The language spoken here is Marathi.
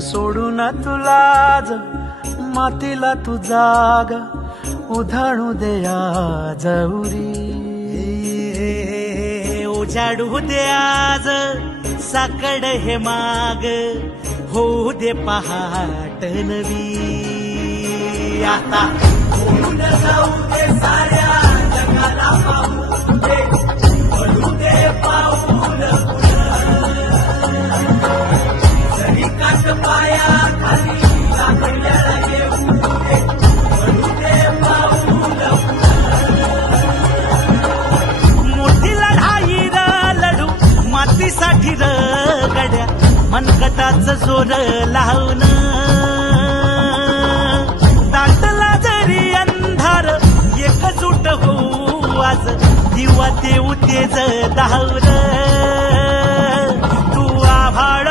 सोडून तुला मातीला तू जाग उधाणू दे आज उरी. उजाडू दे आज साकड हे माग होऊ दे पहाट नवी. आता होऊन जाऊ दे साऱ्या जगाला पाहू दे पडू दे पाऊल जरी काट पाया खाली लागल्याला येऊ दे पडू दे पाऊल. मोठी लढाई लढू मातीसाठी गड्या मनगटाच जोर लावून. दाटला जरी अंधार एकजूट होऊ आज दिवा देऊ तेज दावर. तू आभाळ